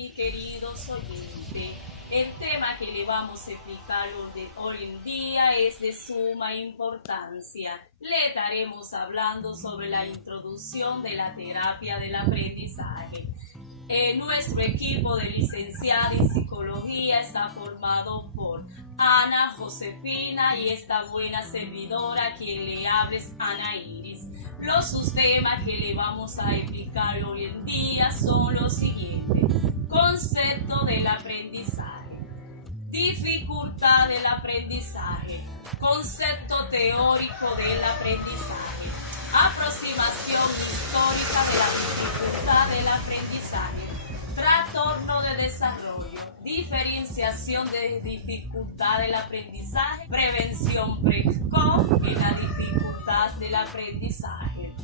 mis queridos oyentes. El tema que le vamos a explicar hoy en día es de suma importancia. Le estaremos hablando sobre la introducción de la terapia del aprendizaje. Nuestro equipo de licenciada en psicología está formado por Ana, Josefina y esta buena servidora quien le habla es Ana Iris. Los temas que le vamos a explicar hoy en día son los siguientes: concepto del aprendizaje, dificultad del aprendizaje, concepto teórico del aprendizaje, aproximación histórica de la dificultad del aprendizaje, trastorno de desarrollo, diferenciación de dificultad del aprendizaje, prevención precoz en la dificultad del aprendizaje.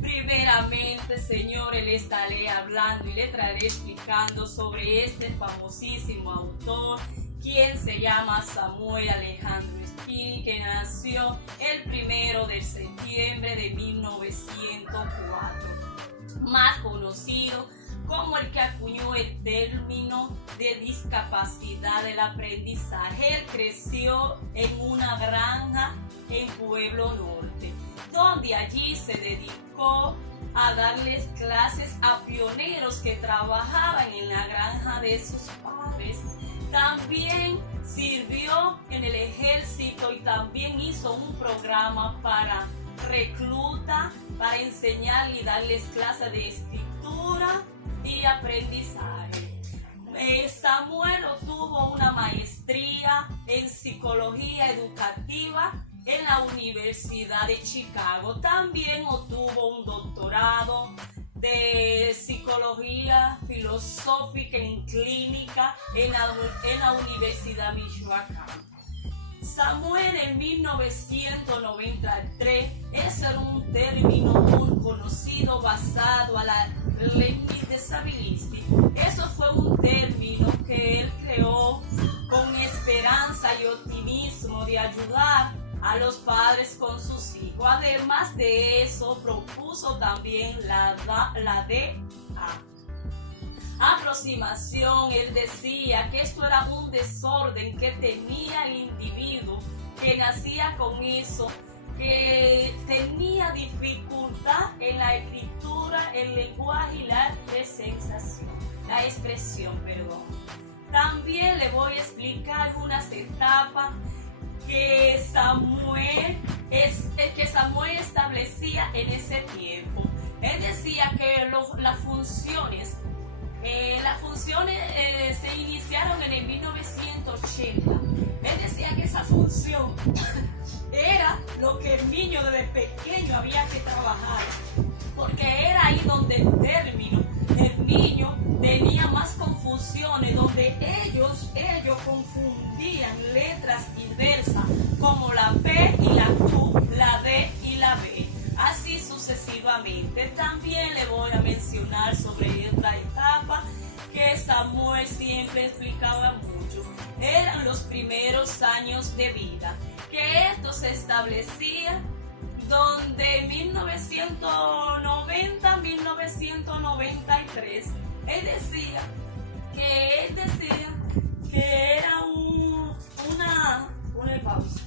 Primeramente, señores, le estaré hablando y le estaré explicando sobre este famosísimo autor, quien se llama Samuel Alejandro Spinelli, que nació el 1 de septiembre de 1904, más conocido como el que acuñó el término de discapacidad del aprendizaje. Él creció en una granja en Pueblo Norte, donde allí se dedicó a darles clases a pioneros que trabajaban en la granja de sus padres. También sirvió en el ejército y también hizo un programa para recluta, para enseñar y darles clases de escritura y aprendizaje. Samuel obtuvo una maestría en psicología educativa en la Universidad de Chicago. También obtuvo un doctorado de psicología filosófica en clínica en la Universidad de Michoacán. Samuel en 1993 es un término muy conocido basado a la Learning Disability. Eso fue un término que él creó con esperanza y optimismo de ayudar a los padres con sus hijos. Además de eso, propuso también la DA. Aproximación, él decía que esto era un desorden que tenía el individuo que nacía con eso, que tenía dificultad en la escritura, el lenguaje y la expresión. También le voy a explicar algunas etapas que Samuel establecía en ese tiempo. Él decía que las funciones se iniciaron en el 1980. Él decía que esa función era lo que el niño desde pequeño había que trabajar, porque era ahí donde el niño tenía más confusiones, donde ellos confundían letras diversas como la P y la Q, la D y la B, así sucesivamente. También le voy a mencionar sobre esta etapa que Samuel siempre explicaba mucho. Eran los primeros años de vida, que esto se establecía donde 1990-1993, él decía que era una pausa.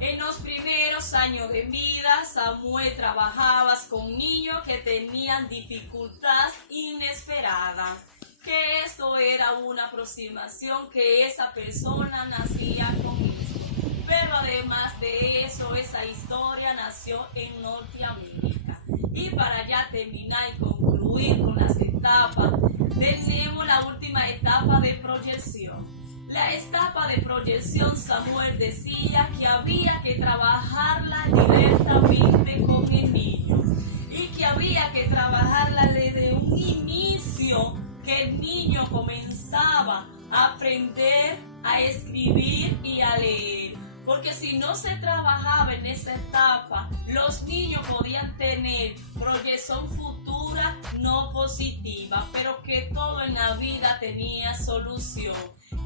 En los primeros años de vida, Samuel trabajaba con niños que tenían dificultad inesperada, que esto era una aproximación que esa persona nacía con esto. Pero además de eso, esa historia nació en Norteamérica. Y para ya terminar y concluir con las etapas, tenemos la última etapa de proyección. La etapa de proyección, Samuel decía que había que trabajarla directamente con el niño y que había que trabajarla desde un inicio, que el niño comenzaba a aprender a escribir y a leer. Porque si no se trabajaba en esa etapa, los niños podían tener proyección futura no positiva, pero que todo en la vida tenía solución.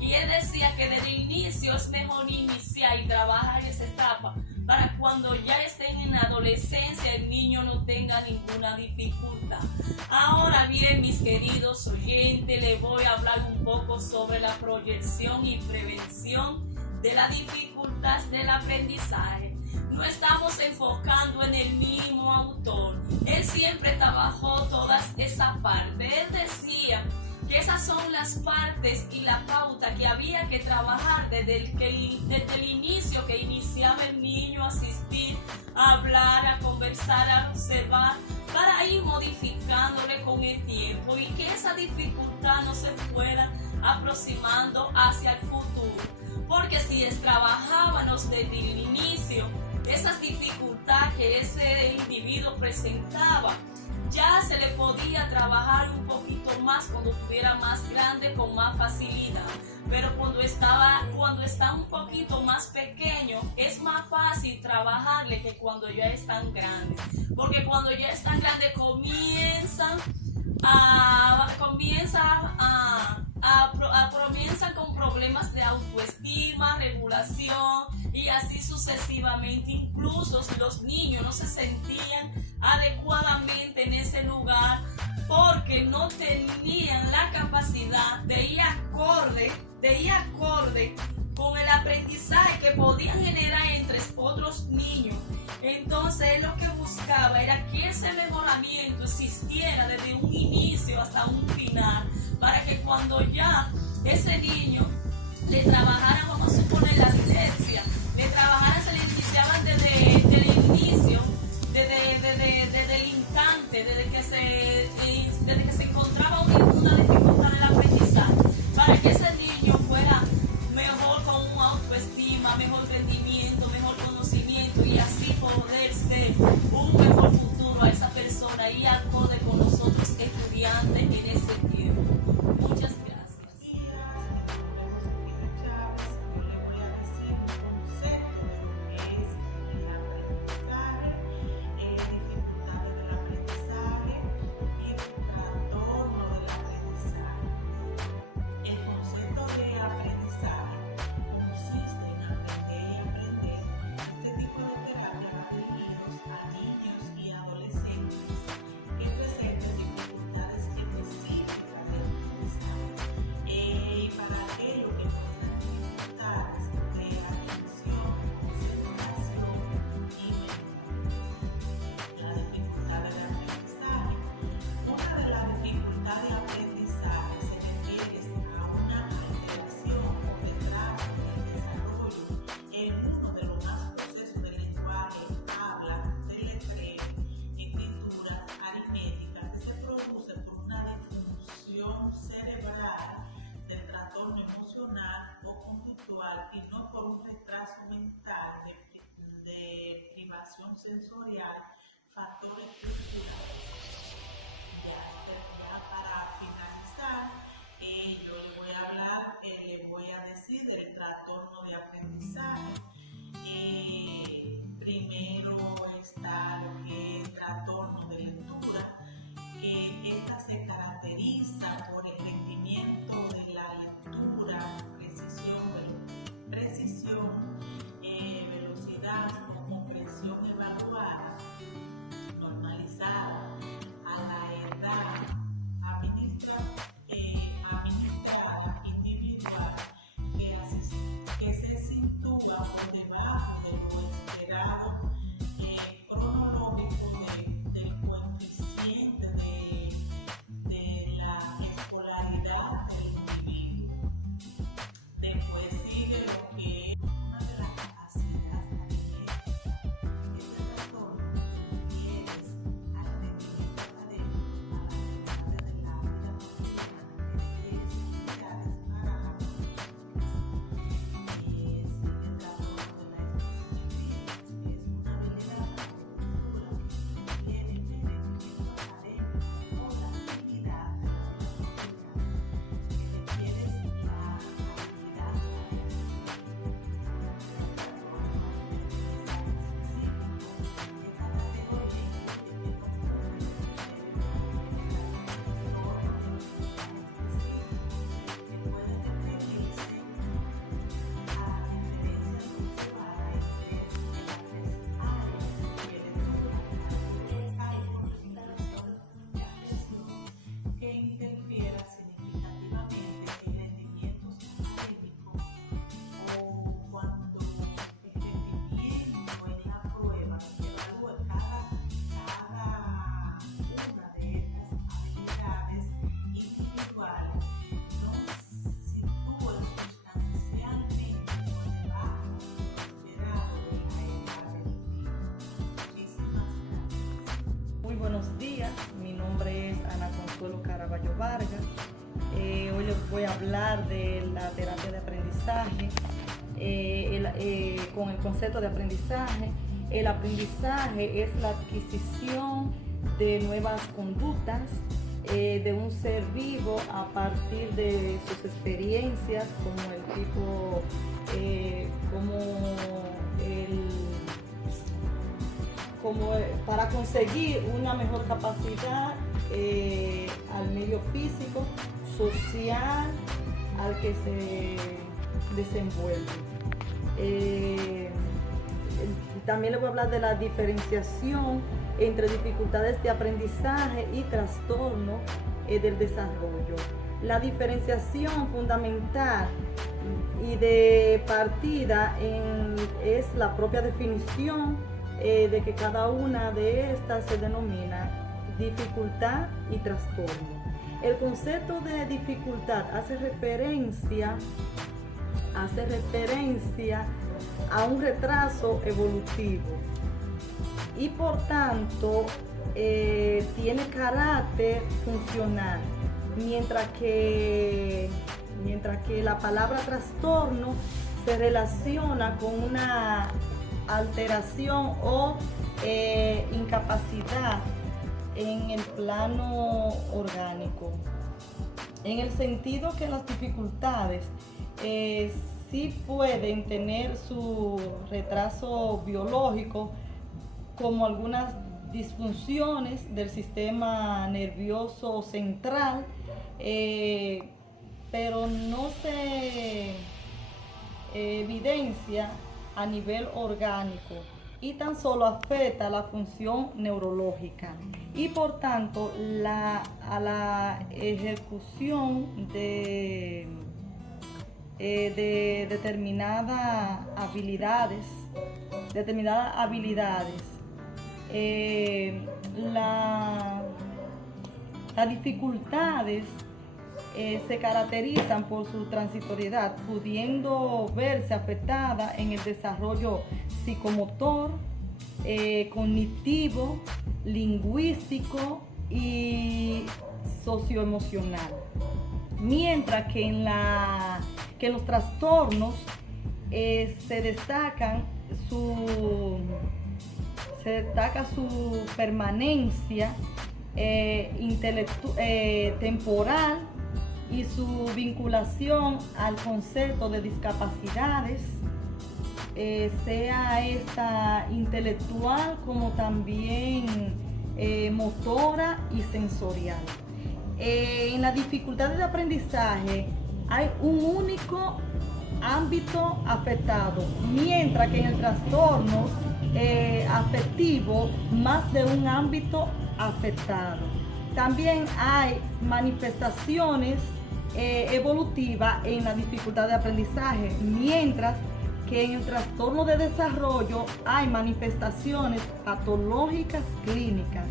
Y él decía que desde el inicio es mejor iniciar y trabajar esa etapa para cuando ya estén en la adolescencia el niño no tenga ninguna dificultad. Ahora bien, mis queridos oyentes, gente, le voy a hablar un poco sobre la proyección y prevención de la dificultad del aprendizaje. No estamos enfocando en el mismo autor. Él siempre trabajó todas esas partes. Él decía que esas son las partes y la pauta que había que trabajar desde el inicio que iniciaba el niño a asistir, a hablar, a conversar, a observar, para ir modificándole con el tiempo y que esa dificultad no se fuera aproximando hacia el futuro. Porque si trabajábamos desde el inicio, esas dificultades que ese individuo presentaba, ya se le podía trabajar un poquito más cuando estuviera más grande, con más facilidad. Pero cuando está un poquito más pequeño, es más fácil trabajarle que cuando ya están grandes. Porque cuando ya están grandes comienzan con problemas de autoestima, regulación y así sucesivamente. Incluso si los niños no se sentían adecuadamente en ese lugar porque no tenían la capacidad de ir acorde con el aprendizaje que podían generar entre otros niños. Entonces él lo que buscaba era que ese mejoramiento existiera desde un inicio hasta un final, para que cuando ya ese niño le trabajara, vamos a suponer la dislexia, le trabajaran, se le iniciaban desde el inicio, desde el instante, desde que se encontraba una dificultad en el aprendizaje, para que ese niño fuera mejor con un autoestima, mejor rendimiento, mejor conocimiento y así poder ser un mejor futuro a esa persona y acorde con los otros estudiantes en ese tiempo. Muchas gracias. Y no por un retraso mental de privación sensorial, factores culturales. Ya para finalizar, yo les voy a hablar, les voy a decir del trastorno de aprendizaje. Primero está lo que es trastorno de lectura, que esta se caracteriza por el rendimiento de la lectura, precisión, velocidad o comprensión evaluada, normalizada, Consuelo Caraballo Vargas. Hoy les voy a hablar de la terapia de aprendizaje, con el concepto de aprendizaje. El aprendizaje es la adquisición de nuevas conductas de un ser vivo a partir de sus experiencias, para conseguir una mejor capacidad al medio físico, social, al que se desenvuelve. También les voy a hablar de la diferenciación entre dificultades de aprendizaje y trastorno del desarrollo. La diferenciación fundamental y de partida es la propia definición de que cada una de estas se denomina dificultad y trastorno. El concepto de dificultad hace referencia a un retraso evolutivo y por tanto tiene carácter funcional, mientras que la palabra trastorno se relaciona con una alteración o incapacidad en el plano orgánico, en el sentido que las dificultades sí pueden tener su retraso biológico, como algunas disfunciones del sistema nervioso central, pero no se evidencia a nivel orgánico y tan solo afecta la función neurológica y por tanto a la ejecución de determinadas habilidades. Las dificultades se caracterizan por su transitoriedad, pudiendo verse afectada en el desarrollo psicomotor, cognitivo, lingüístico y socioemocional. Mientras que en los trastornos se destaca su permanencia temporal y su vinculación al concepto de discapacidades, sea esta intelectual como también motora y sensorial. En las dificultades de aprendizaje hay un único ámbito afectado, mientras que en el trastorno afectivo más de un ámbito afectado. También hay manifestaciones evolutivas en la dificultad de aprendizaje, mientras que en el trastorno de desarrollo hay manifestaciones patológicas clínicas.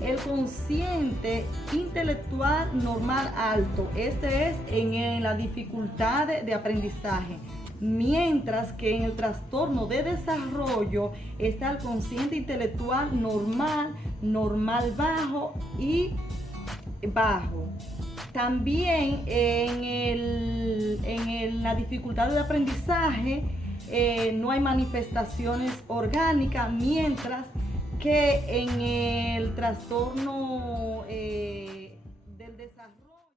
El consciente intelectual normal alto, este es en la dificultad de aprendizaje, mientras que en el trastorno de desarrollo está el consciente intelectual normal bajo y bajo. También en la dificultad de aprendizaje no hay manifestaciones orgánicas, mientras que en el trastorno